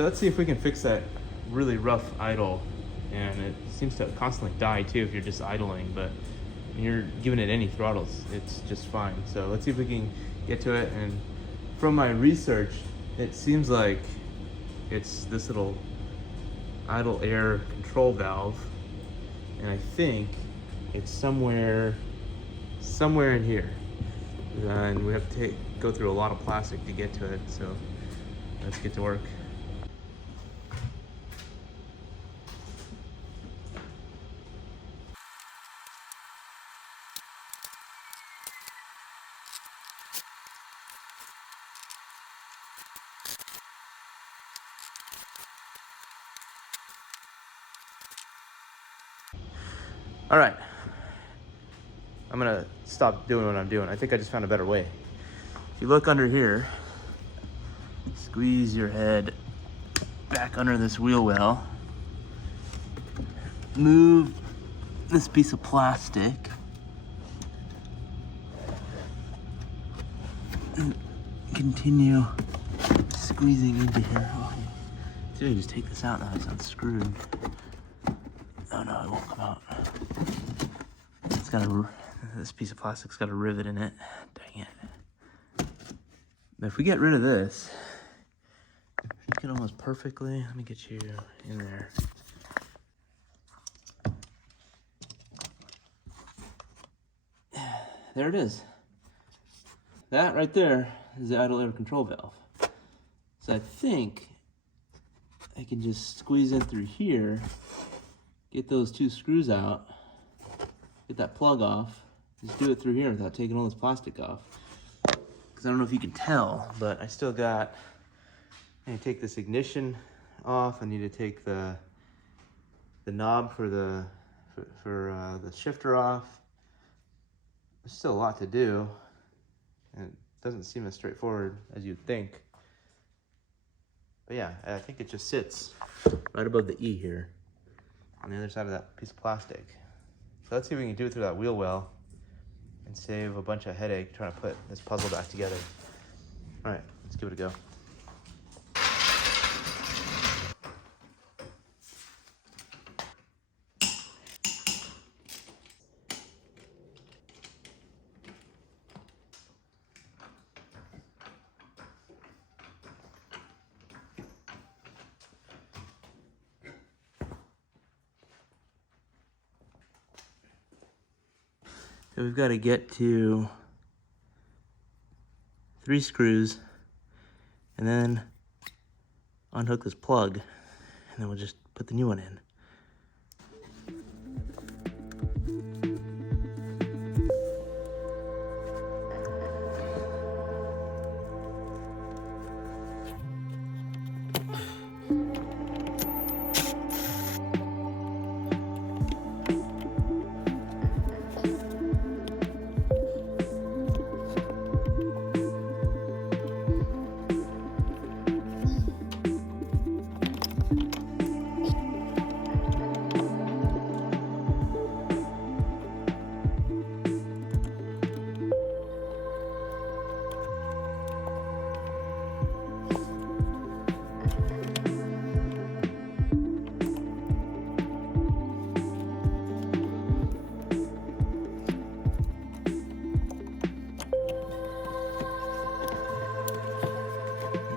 so let's see if we can fix that really rough idle. And it seems to constantly die too if you're just idling, but when you're giving it any throttles, it's just fine. So let's see if we can get to it. And from my research, it seems like it's this little idle air control valve, and I think it's somewhere in here. And we have to go through a lot of plastic to get to it, so let's get to work. All right, I'm gonna stop doing what I'm doing. I think I just found a better way. If you look under here, squeeze your head back under this wheel well, move this piece of plastic, and continue squeezing into here. Oh, see if I can just take this out now, it's unscrewed. Oh no, it won't come out. It's got this piece of plastic's got a rivet in it. Dang it. But if we get rid of this, you can almost perfectly, let me get you in there. There it is. That right there is the idle air control valve. So I think I can just squeeze in through here, get those two screws out, get that plug off, just do it through here without taking all this plastic off. Because I don't know if you can tell, but I still got, I need to take this ignition off. I need to take the knob for the shifter off. There's still a lot to do, and it doesn't seem as straightforward as you'd think. But yeah, I think it just sits right above the E here on the other side of that piece of plastic. So let's see if we can do it through that wheel well and save a bunch of headache trying to put this puzzle back together. All right, let's give it a go. So we've got to get to 3 screws and then unhook this plug, and then we'll just put the new one in.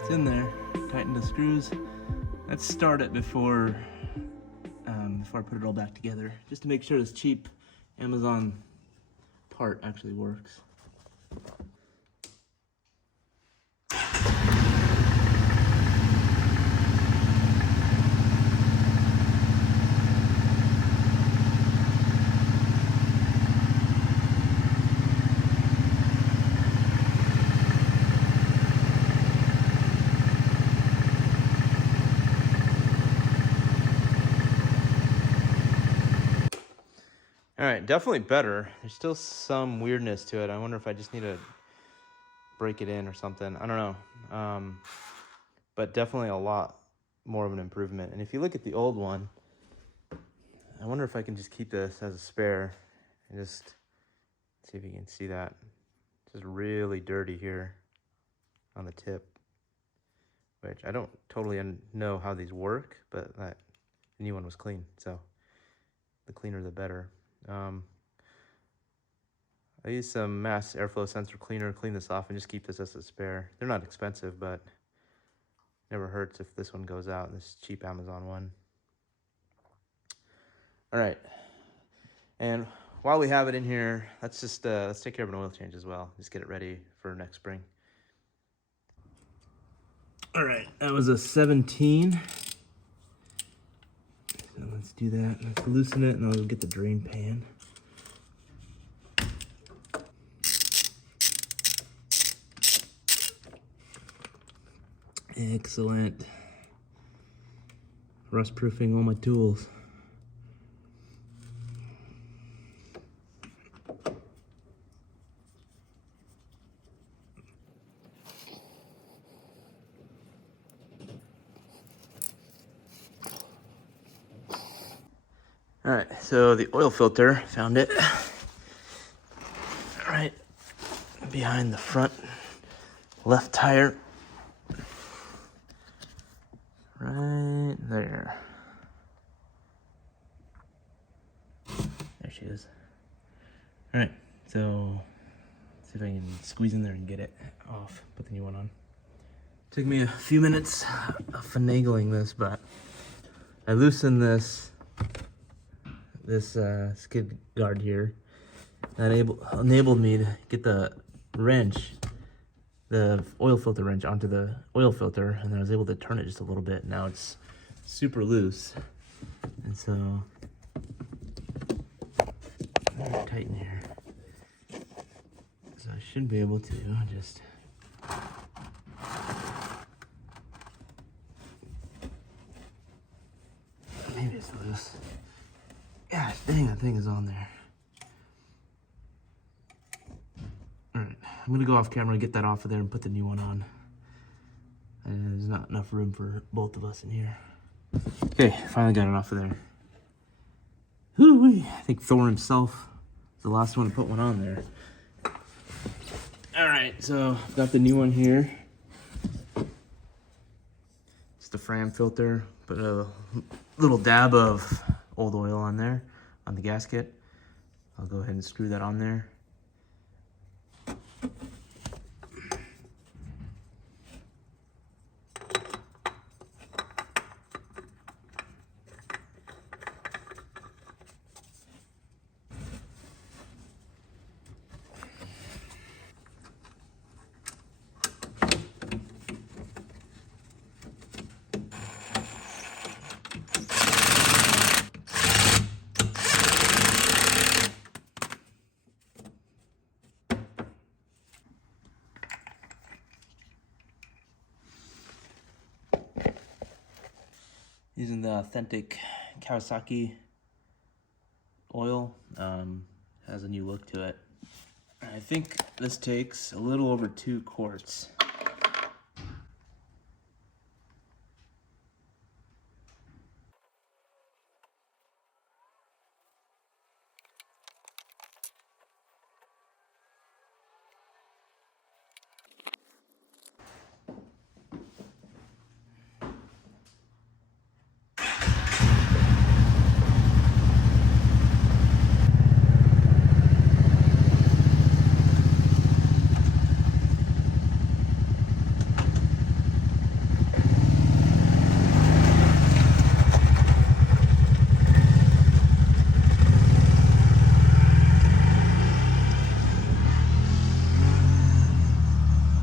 In there, tighten the screws. Let's start it before I put it all back together, just to make sure this cheap Amazon part actually works. All right, definitely better. There's still some weirdness to it. I wonder if I just need to break it in or something. I don't know. But definitely a lot more of an improvement. And if you look at the old one, I wonder if I can just keep this as a spare and just see if you can see that. Just really dirty here on the tip. which I don't totally know how these work, but that new one was clean, so the cleaner the better. I use some mass airflow sensor cleaner, clean this off, and just keep this as a spare. They're not expensive, but never hurts if this one goes out, this cheap Amazon one. All right, and while we have it in here, let's take care of an oil change as well. Just get it ready for next spring. All right, that was a 17. So let's do that. Let's loosen it, and I'll get the drain pan. Excellent. Rust proofing all my tools. All right, so the oil filter, found it right behind the front left tire. Right there. There she is. All right, so let's see if I can squeeze in there and get it off, put the new one on. Took me a few minutes of finagling this, but I loosened this skid guard here. That enabled me to get the wrench, the oil filter wrench, onto the oil filter, and then I was able to turn it just a little bit. Now it's super loose, and so I'm gonna tighten here. So I should be able to just maybe it's loose. Gosh dang, that thing is on there. Alright, I'm gonna go off camera and get that off of there and put the new one on. And there's not enough room for both of us in here. Okay, finally got it off of there. Whoo-wee. I think Thor himself is the last one to put one on there. Alright, so I've got the new one here. It's the Fram filter. Put a little dab of old oil on there, on the gasket. I'll go ahead and screw that on there. Using the authentic Kawasaki oil, has a new look to it. I think this takes a little over 2 quarts.